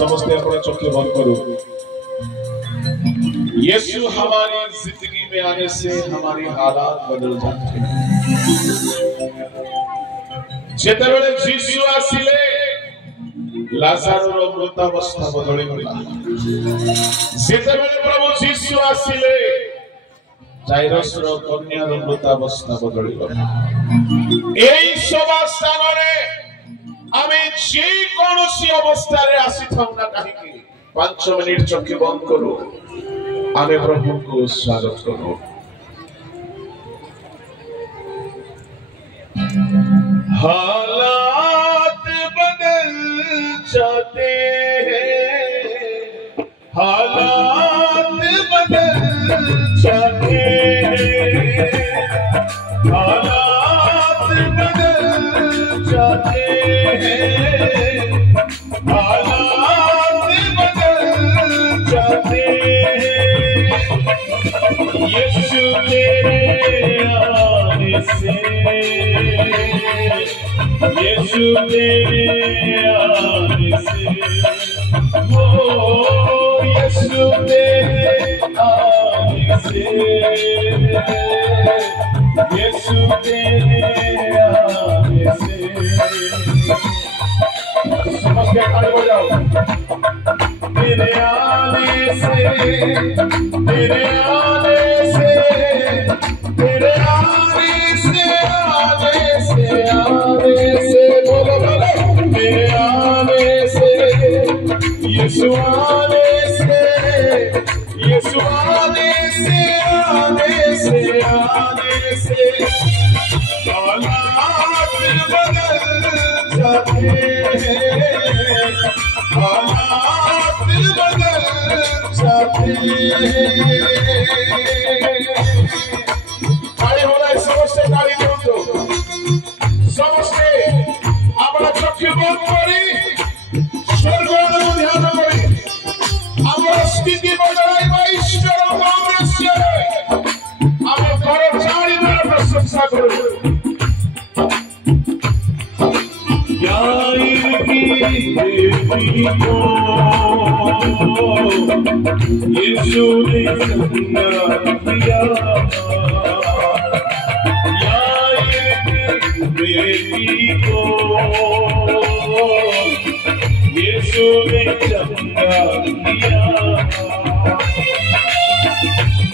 समझते अपना चौके बंद करो। यीशु हमारी जिंदगी में आने से हमारी हालात बदल जाते हैं। जेतेबेले यीशु आसिले लाजारोर मृतावस्था बदली गला। जेतेबेले प्रभु यीशु आसिले जाइरसर कन्यार मृतावस्था बदली गला। एई सब स्थानरे आमे जे कोनोसी अवस्थारे आसी थाउ ना काहेकि 5 मिनिट चौकी बंद करो। आमे प्रभु को स्वागत करो। हालात बदल जाते हैं, हालात बदल जाते हैं, हालात बदल जाते हैं, हालात बदल जाते हैं। यीशु तेरे आने से, यीशु तेरे आने से, ओ यीशु तेरे आने से, यीशु तेरे आने से। समझ के खड़े हो जाओ। तेरे आने से, तेरे आने से, तेरे आने से, आने से, आने से, बोलो बोलो। तेरे आने से, यीशु आने से, यीशु आने से, आने से, आने से हालात बदल जाते हैं, हालात बदल जाते हैं। गाड़ी हो रहा है, समझते गाड़ी बंद हो, समझते अपना चक्षु बंद करी स्वर्ग ध्यान करी আমার স্থিতি বজায় ঈশ্বর উদ্দেশ্যে আমি ঘরে চারি দ্বারা প্রশংসা করি। यीशु ने दिया बेटी को, यीशु ने चंगा दिया।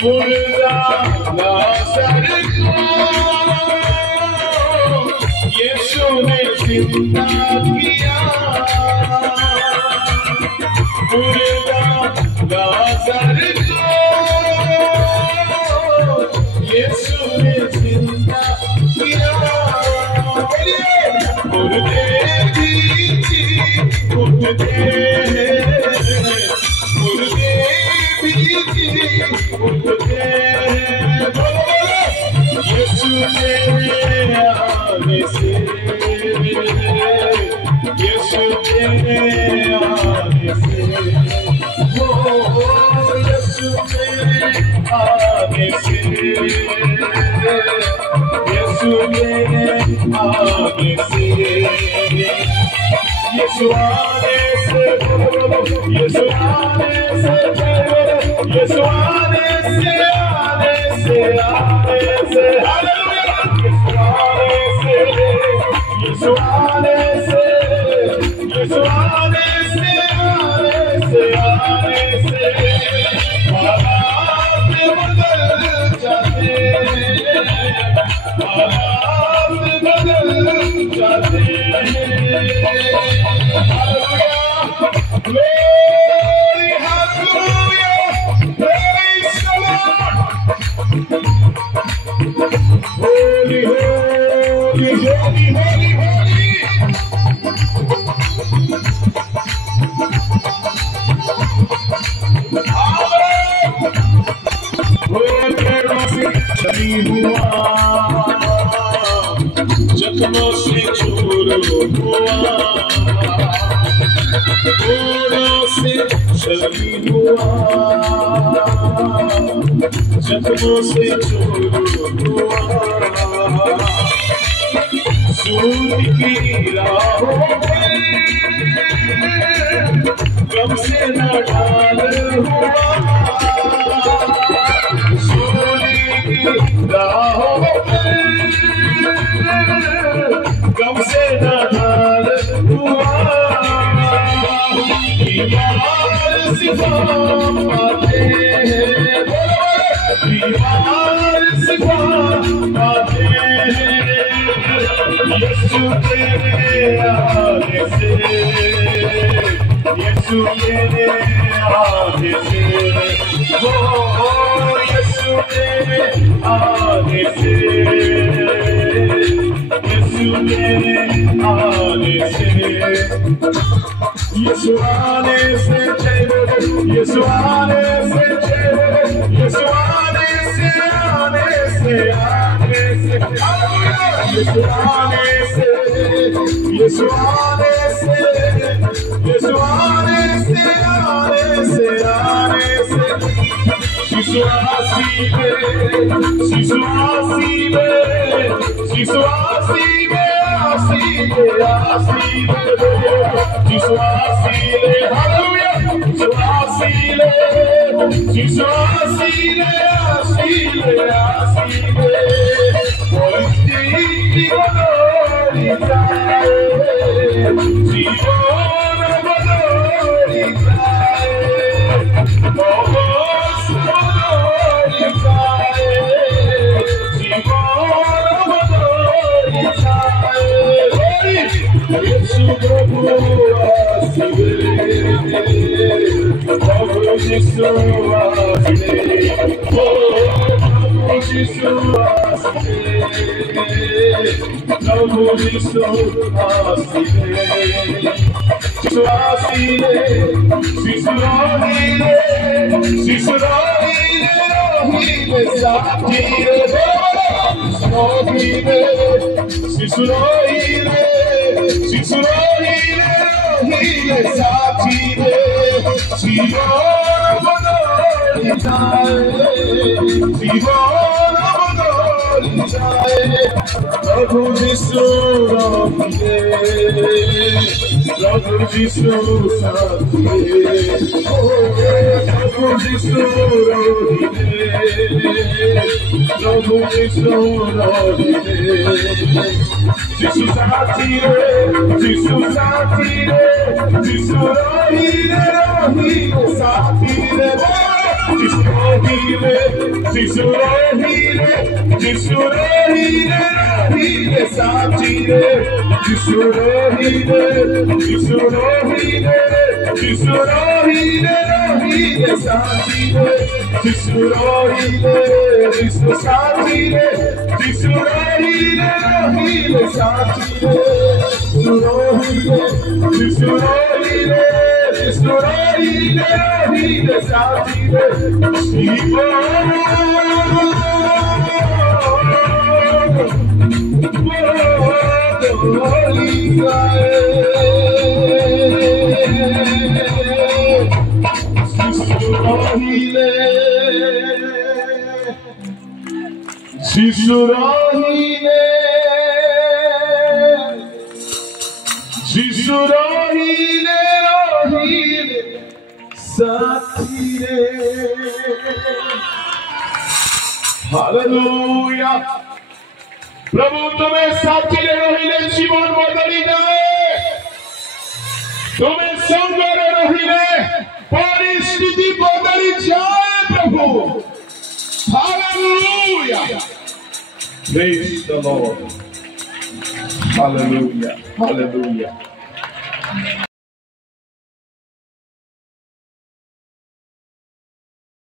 मुर्दा लाजर को यीशु ने जिंदा किया। मुर्दा लाजर को यीशु ने जिंदा किया। मुर्दे भी उठते हैं, मुर्दे भी उठते हैं। यीशु तेरे आने से, यीशु तेरे आने से, ओ यीशु तेरे आने से, यीशु तेरे आने से, यीशु आने से, यीशु आने से, यीशु आने से, आने से, आने से, हालेलुया। यीशु आने से, यीशु आने से, आने से, आने से, आने से हालात बदल जाते हैं, हालात बदल जाते हैं। Glory, hallelujah, praise the Lord. Holy, holy, holy, holy, holy. जख्मों से चूर हुआ, घोड़ों से शहीद हुआ, जख्मों से चूर हुआ। सूर्य की राहों में दीवार सिखाते हैं, दीवार सिखाते हैं, यीशु तेरे आने से, यीशु तेरे आने से, ओ यीशु तेरे आने से, यीशु तेरे आने से, यीशु आने से चले, यीशु आने से चले, यीशु आने से आने से आने से, यीशु आने से, यीशु आने से, यीशु आने से आने से आने से, शिशु आसीबे, शिशु आसीबे, शिशु आसीबे, आसीबे, आसीबे, शिशु आसीले, हालेलुया, शिशु आसीले, शिशु आसीले, आसीले, आसीले, परिस्थिति बदली जाए, जीवन बदली जाए, यीशु प्रभु आसीबे, प्रभु यीशु आसीबे, प्रभु यीशु आसीबे, प्रभु यीशु आसीबे, यीशु आसीबे, यीशु आसीबे, यीशु आसीबे, साथीरे, साथीरे, यीशु आसीबे, शिशु रोहिले, रोहिले साथीरे, जीवन बदली जाए, जीवन बदली जाए, प्रभु यीशु रोहिले, प्रभु यीशु साथीरे, प्रभु यीशु रोहिले, प्रभु यीशु रोहिले, यीशु साथीरे, यीशु साथीरे, यीशु रोहिले, रोहिले साथीरे, यीशु रोहिले, यीशु रोहिले, यीशु रोहिले, रोहिले साथीरे, यीशु रोहिले, यीशु रोहिले, यीशु रोहिले, रोहिले साथीरे, यीशु रोहिले, यीशु साथीरे, यीशु रोहिले, रोहिले साथीरे, यीशु रोहिले, यीशु रोहिले, यीशु रोहिले, रोहिले साथीरे, जीवन बदली जाए, यीशु रोहिले, यीशु रोहिले, यीशु रोहिले, रोहिले साथीरे, हालेलुया, प्रभु तुम्हें साथीरे रोहिले जीवन बदली जाए, तुम्हें संगरे रोहिले परिस्थिति बदली जाए प्रभु, hallelujah, praise the Lord, hallelujah, hallelujah.